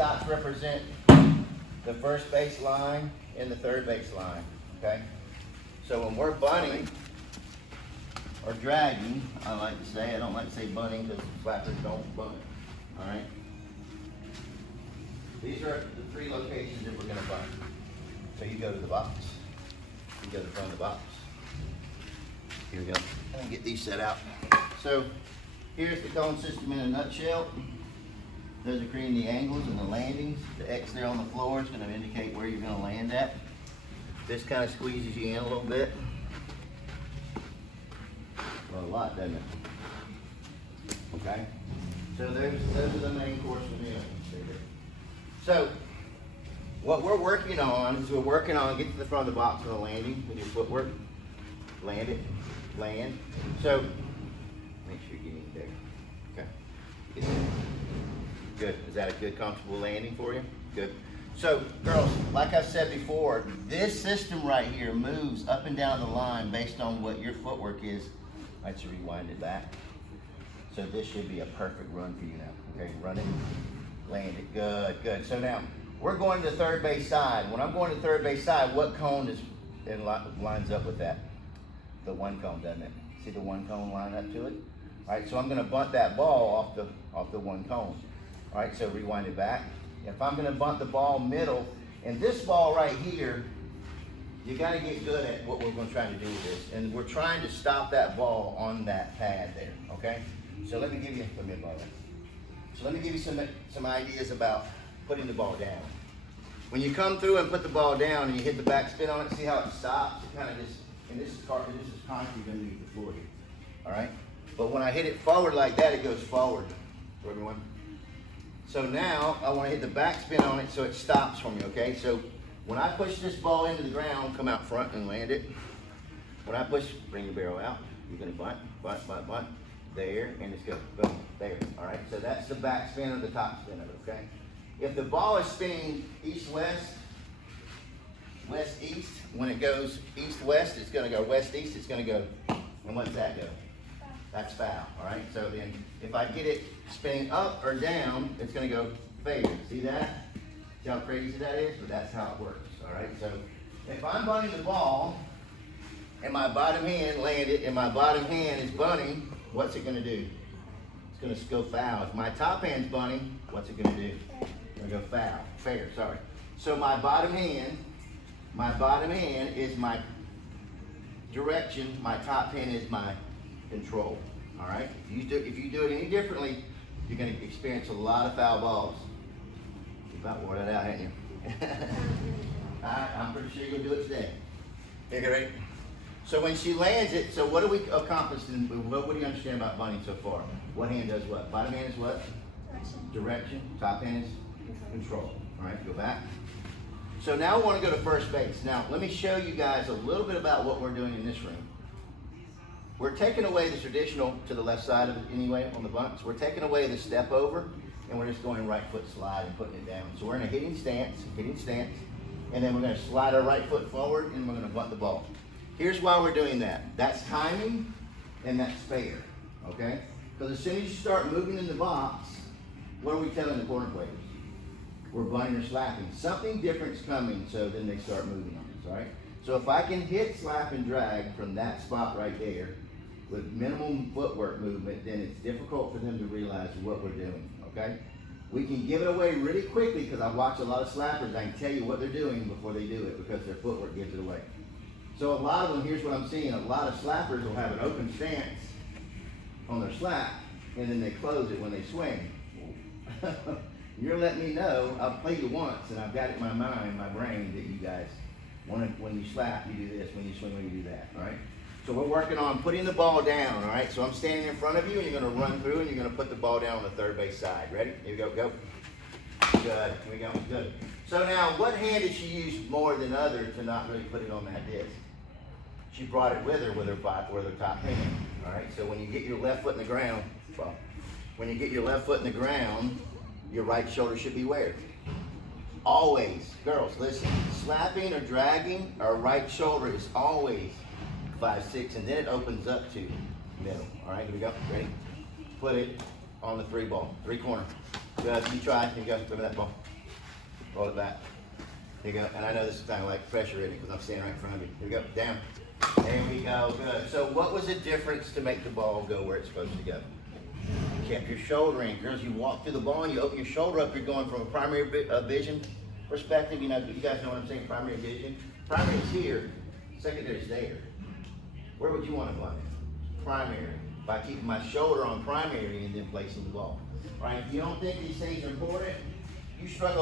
dots represent the first base line and the third base line, okay? So when we're bunting or dragging, I like to say, I don't like to say bunting because flappers don't bunt, all right? These are the three locations that we're gonna bunt. So you go to the box, you go to the front of the box. Here we go. Let me get these set out. So here's the cone system in a nutshell. Those are creating the angles and the landings. The X there on the floor is going to indicate where you're going to land at. This kind of squeezes you in a little bit. Well, a lot, doesn't it? Okay. So those are the main course of the So what we're working on is get to the front of the box on the landing with your footwork. Land it. Land. So make sure you're getting there. Okay. Get there. Good. Is that a good, comfortable landing for you? Good. So, girls, like I said before, this system right here moves up and down the line based on what your footwork is. Let's rewind it back. So this should be a perfect run for you now. Okay, run it, land it. Good, good. So now we're going to the third base side. When I'm going to the third base side, what cone lines up with that? The one cone, doesn't it? See the one cone line up to it? All right, so I'm going to bunt that ball off the one cone. All right, so rewind it back. If I'm gonna bunt the ball middle, and this ball right here, you gotta get good at what we're gonna try to do with this. And we're trying to stop that ball on that pad there, okay? So let me give you some ideas about putting the ball down. When you come through and put the ball down and you hit the backspin on it, see how it stops? It kind of just, and this is concrete underneath the floor here, all right? But when I hit it forward like that, it goes forward for everyone. So now I want to hit the backspin on it so it stops for me, okay? So when I push this ball into the ground, come out front and land it. When I push, bring the barrel out. You're going to bunt, bunt, bunt, bunt. There, and it's go, boom, there. All right, so that's the backspin or the top spin of it, okay? If the ball is spinning east-west, west-east, when it goes east-west, it's going to go west-east, it's going to go, and what's that go? That's foul, all right? So then if I get it spinning up or down, it's gonna go fade. See that? See how crazy that is? But that's how it works, all right? So if I'm bunting the ball and my bottom hand landed and my bottom hand is bunting, what's it gonna do? It's gonna go foul. If my top hand's bunting, what's it gonna do? It's gonna go foul, fair, sorry. So my bottom hand is my direction, my top hand is my control, all right? If you do it any differently, you're going to experience a lot of foul balls. You about wore that out, haven't you? All right, I'm pretty sure you're going to do it today. Okay, ready? So when she lands it, so what do we accomplish? What do you understand about bunting so far? What hand does what? Bottom hand is what? Direction. Top hand is control. All right, go back. So now I want to go to first base. Now, let me show you guys a little bit about what we're doing in this room. We're taking away the traditional to the left side of it anyway on the bunts. We're taking away the step over, and we're just going right foot slide and putting it down. So we're in a hitting stance, and then we're going to slide our right foot forward, and we're going to bunt the ball. Here's why we're doing that. That's timing, and that's fair, okay? Because as soon as you start moving in the box, what are we telling the corner players? We're bunting or slapping. Something different's coming, so then they start moving on us, all right? So if I can hit, slap, and drag from that spot right there, with minimum footwork movement, then it's difficult for them to realize what we're doing, okay? We can give it away really quickly because I've watched a lot of slappers. I can tell you what they're doing before they do it because their footwork gives it away. So a lot of them, here's what I'm seeing, a lot of slappers will have an open stance on their slap and then they close it when they swing. You're letting me know, I've played it once and I've got it in my mind, my brain, that you guys, when you slap, you do this, when you swing, you do that, all right? So we're working on putting the ball down, all right? So I'm standing in front of you, and you're going to run through, and you're going to put the ball down on the third base side. Ready? Here we go, go. Good, here we go, good. So now, what hand did she use more than other to not really put it on that disc? She brought it with her top hand, all right? So when you get your left foot in the ground, well, when you get your left foot in the ground, your right shoulder should be where? Always, girls, listen, slapping or dragging, our right shoulder is always 5-6, and then it opens up to middle. All right, here we go. Ready? Put it on the three corner. Good. You try. Here you go. Give me that ball. Roll it back. Here you go. And I know this is kind of like pressure in it because I'm standing right in front of you. Here we go. Down. There we go. Good. So what was the difference to make the ball go where it's supposed to go? You kept your shoulder in. Girls, you walk through the ball and you open your shoulder up. You're going from a primary vision perspective. You know, you guys know what I'm saying? Primary vision. Primary is here. Secondary is there. Where would you want to go? Primary. By keeping my shoulder on primary and then placing the ball. Right? If you don't think these things are important, you struggle.